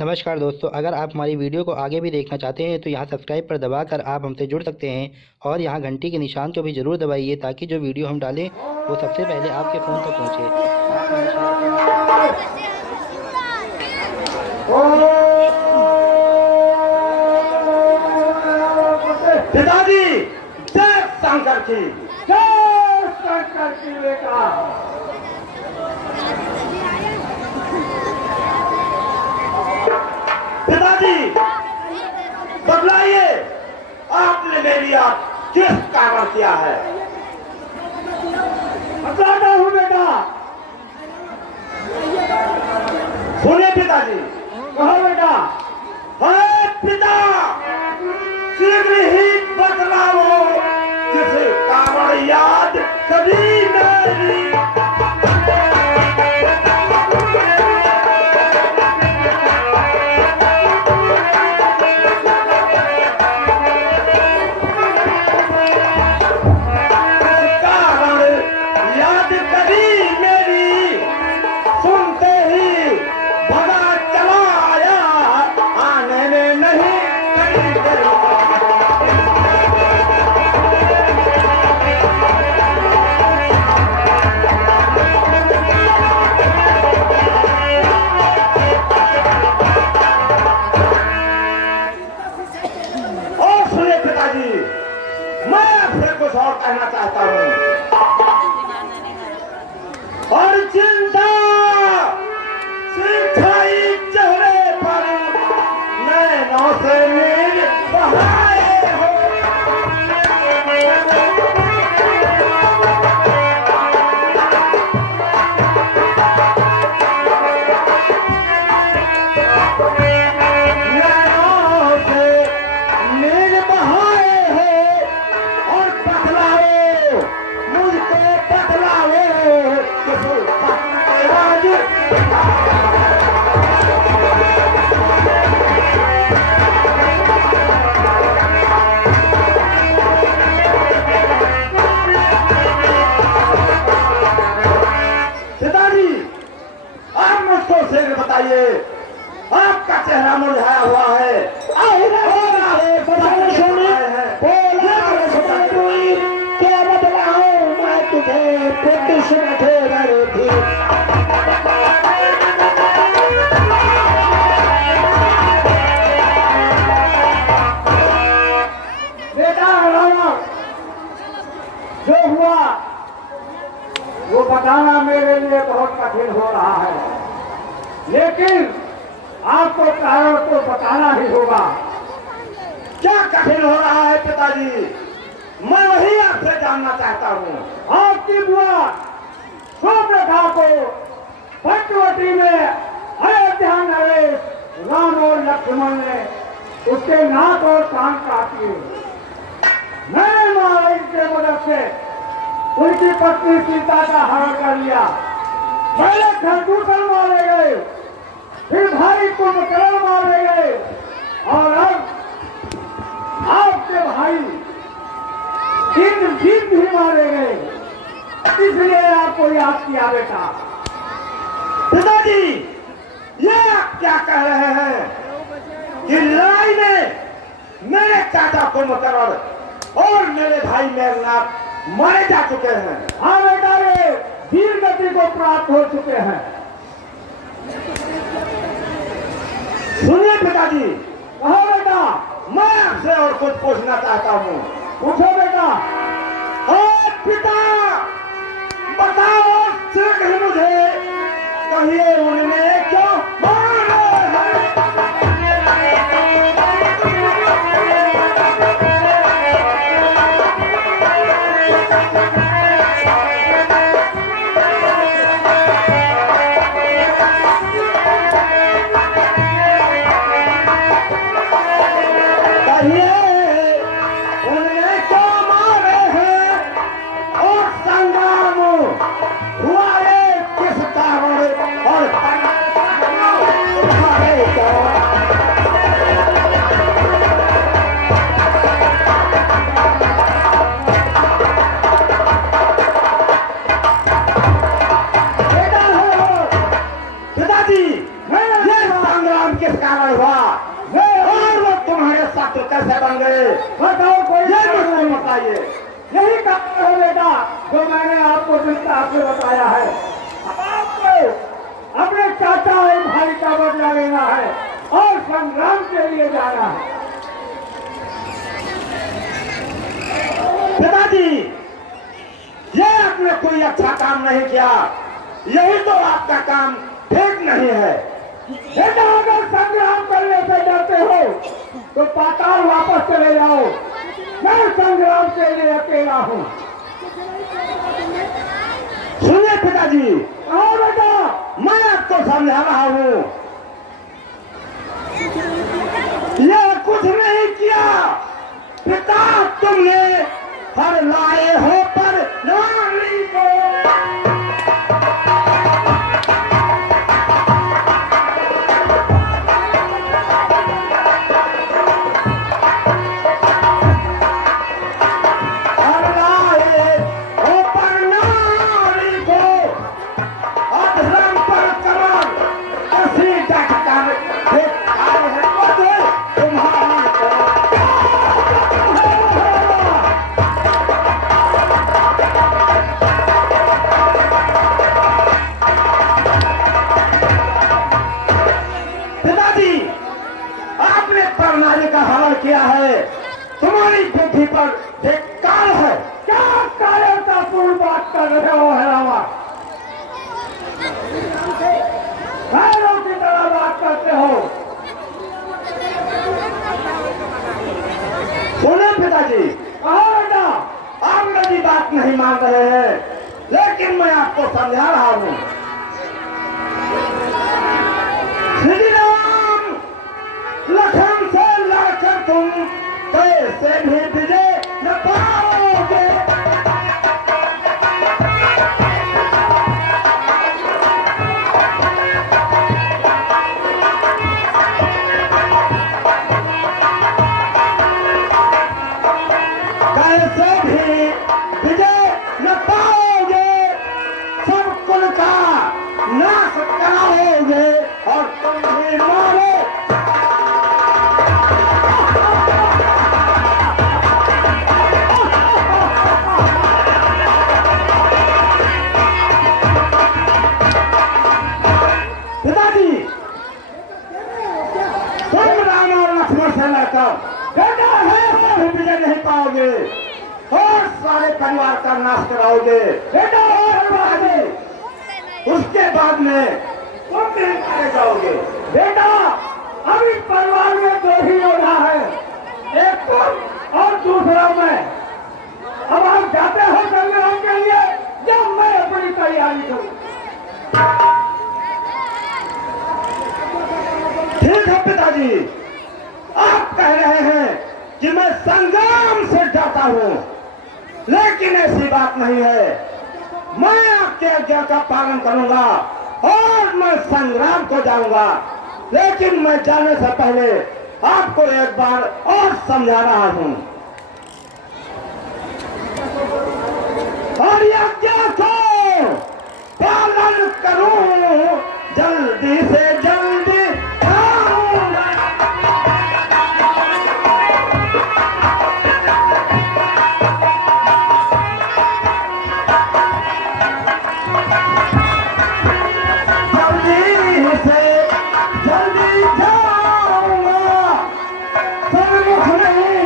नमस्कार दोस्तों, अगर आप हमारी वीडियो को आगे भी देखना चाहते हैं तो यहाँ सब्सक्राइब पर दबाकर आप हमसे जुड़ सकते हैं और यहाँ घंटी के निशान को भी ज़रूर दबाइए ताकि जो वीडियो हम डालें वो सबसे पहले आपके फ़ोन तक पहुँचे। आप हमें पिताजी जय शंकर की, जय शंकर की बेटा। पिताजी बतलाइए, आपने मेरी आप किस कारण किया है? बताता हूँ बेटा। सुनिए पिताजी, कहो बेटा। है पिता, शीघ्र ही बतलाओ किस कारण याद कभी मेरी। कुछ और कहना चाहता हूं। और चिंता सिंचाई चेहरे पर नैनों से नील बहाए हो। नैनों से नील बहाए हो और बतलाओ मुझको, बतलाओ पिताजी, आप मुझको शेर बताइए, आपका चेहरा मुरझाया हुआ है। क्या बदलाऊं मैं तुझे बेटा, जो हुआ वो बताना मेरे लिए बहुत कठिन हो रहा है, लेकिन आपको कारण तो बताना ही होगा। क्या कठिन हो रहा है पिताजी, मैं वही आपसे जानना चाहता हूँ। आपकी बुआ सुभद्रा को पंचवटी में अयोध्या नरेश राम और लक्ष्मण ने उसके नाक और कान काट लिए। मैंने महाराज के मदद से उनकी पत्नी सीता का हरण कर लिया। पहले खरदूषण मारे गए, फिर भाई कुंभकर्ण मारे गए और अब आपके भाई इंद्रजीत भी मारे गए। इसलिए आपको याद किया बेटा। पिताजी, ये आप क्या कह रहे हैं कि लड़ाई में मेरे चाचा कुंभकर्ण और मेरे भाई मेघनाथ मारे जा चुके हैं? हाँ बेटा, वे वीर गति को प्राप्त हो चुके हैं। सुनिए पिताजी, कहो बेटा, मैं आपसे और कुछ पूछना चाहता हूँ। पूछो बेटा। पिता, बताओ शीघ्र मुझे, कहिए उन्होंने क्यों मारा है? और संग्राम हुआ किस कारण और किस कारण हुआ और वो तुम्हारे शत्रु कैसे बन गए? बताओ कोई, ये मुझे बताइए। यही कारण है बेटा जो मैंने आपको विस्तार से बताया है। अब आपको अपने चाचा और भाई का बदला लेना है और संग्राम के लिए जाना है। पिताजी, ये आपने कोई अच्छा काम नहीं किया, यही तो आपका काम ठीक नहीं है। बेटा अगर संग्राम करने से डरते हो तो पाताल वापस चले जाओ, मैं संग्राम के लिए अकेला हूँ। सुनिए पिताजी, और बेटा मैं आपको समझा रहा हूँ, यह कुछ नहीं किया पिता, तुमने हर लाए हो पर नारी को। हर लाए हो पर नारी को, अधर्म पर कमर कसी डटकर देखा है तुम्हारी को। पिताजी, आपने प्रणाली का हवन किया है, तुम्हारी बुद्धि पर धिक्कार है। क्या कायरतापूर्ण बात कर रहे हो हैरावा? घायलों की तरह बात करते हो। सुने पिताजी, कहो बेटा, आप मेरी बात नहीं मान रहे हैं, लेकिन मैं आपको समझा रहा हूँ। श्री राम लखन से लड़कर तुम कैसे भी विजय न पाओगे। कैसे भी विजय न पाओगे, सब कुल का नाश कराओगे और तुम भी मारो। पिताजी, तुम राम और लक्ष्मण से लड़कर बेटा है भी विजय नहीं पाओगे और सारे परिवार का नाश कराओगे बेटा। और उसके बाद में तुम भी मारे जाओगे बेटा। अभी परिवार में दो ही योद्धा है, एक तुम और दूसरा मैं। अब आप जाते हो संग्राम के लिए या मैं अपनी तैयारी करूं? ठीक है पिताजी, आप कह रहे हैं कि मैं संग्राम से डरता हूं, लेकिन ऐसी बात नहीं है। मैं आपके आज्ञा का पालन करूंगा और मैं संग्राम को जाऊंगा, लेकिन मैं जाने से पहले आपको एक बार और समझा रहा हूं। और यह आज्ञा को पालन करूं, जल्दी से जल्दी आऊंगा। जल्दी से जल्दी जाऊंगा, सर्वमुख नहीं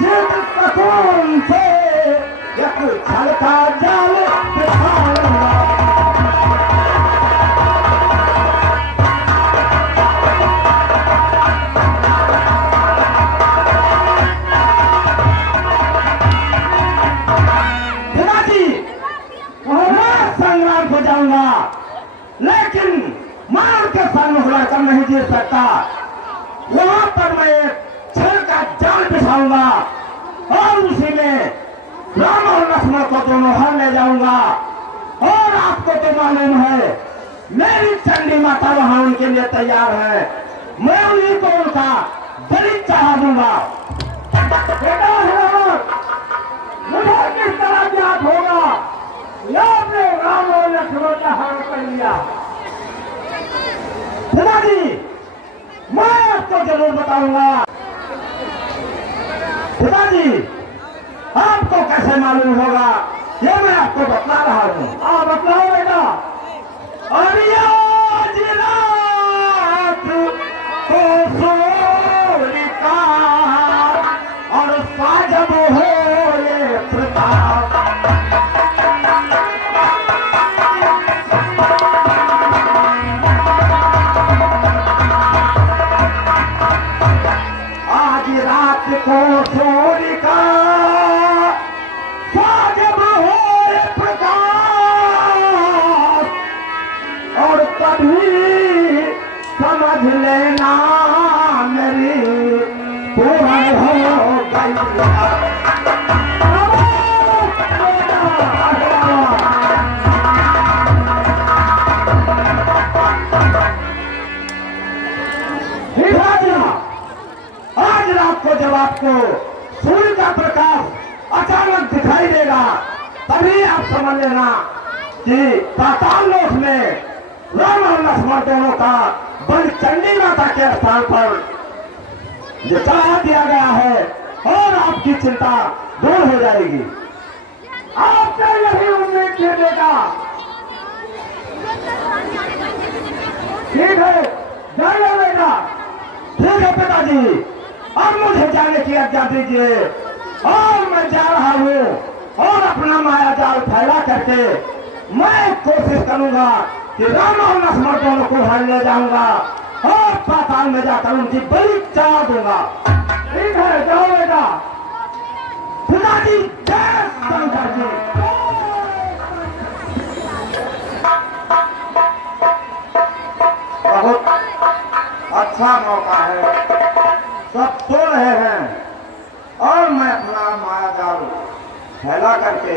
जित सकून से एक छल का जाल बिछाऊंगा। संग्राम को जाऊंगा, लेकिन मार के सामने लड़कर नहीं जीत सकता। वहां पर मैं एक छल का जाल बिछाऊंगा और उसी में राम और लक्ष्मण को दोनों हार ले जाऊंगा। और आपको तो मालूम है मेरी चंडी माता वहां उनके लिए तैयार है, मैं उन्हीं को उनका बलि चढ़ा दूंगा। बेटा मुझे किस तरह ज्ञात होगा या आपने राम और लक्ष्मण का हरण कर लिया? पिताजी, जरूर बताऊंगा। पिताजी, आपको कैसे मालूम होगा ये मैं आपको बतला रहा हूँ। आप बतलाओ बेटा। अरे आज रात को सोरी का और साजब हो ये प्रताप, आज रात को सोरी का साजब हो ये प्रताप, और तभी समझ लेना मेरी पूर्ण हो गई। आज रात को जब आपको सूर्य का प्रकाश अचानक दिखाई देगा तभी आप समझ लेना कि पाताल लोक में राम और लक्ष्मण दोनों का बलि चंडी माता के स्थान पर ये चढ़ा दिया गया है और आपकी चिंता दूर हो जाएगी। आपसे यही उम्मीद थी बेटा। ठीक है, जाइए बेटा। ठीक है पिताजी, अब मुझे जाने की आज्ञा दीजिए और मैं जा रहा हूँ और अपना माया जाल फैला करके मैं कोशिश करूंगा कि राम और लक्ष्मण दोनों को हर ले जाऊंगा और पाताल में जाकर उनकी बलि चढ़ा दूंगा। ठीक है, जाओ बेटा। पिताजी, जय शंकर जी। बहुत अच्छा मौका है, सब सो रहे हैं और मैं अपना माया जाल फैला करके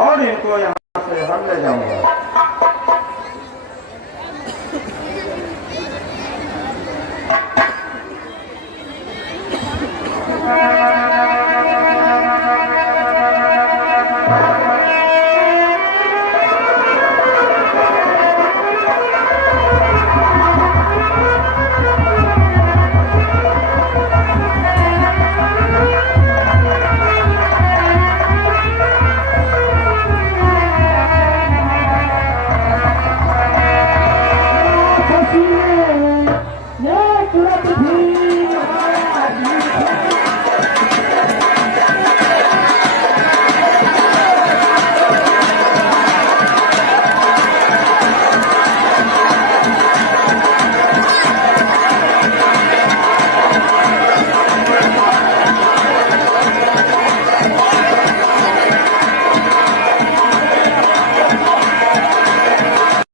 और इनको यहाँ से हर ले जाऊंगा।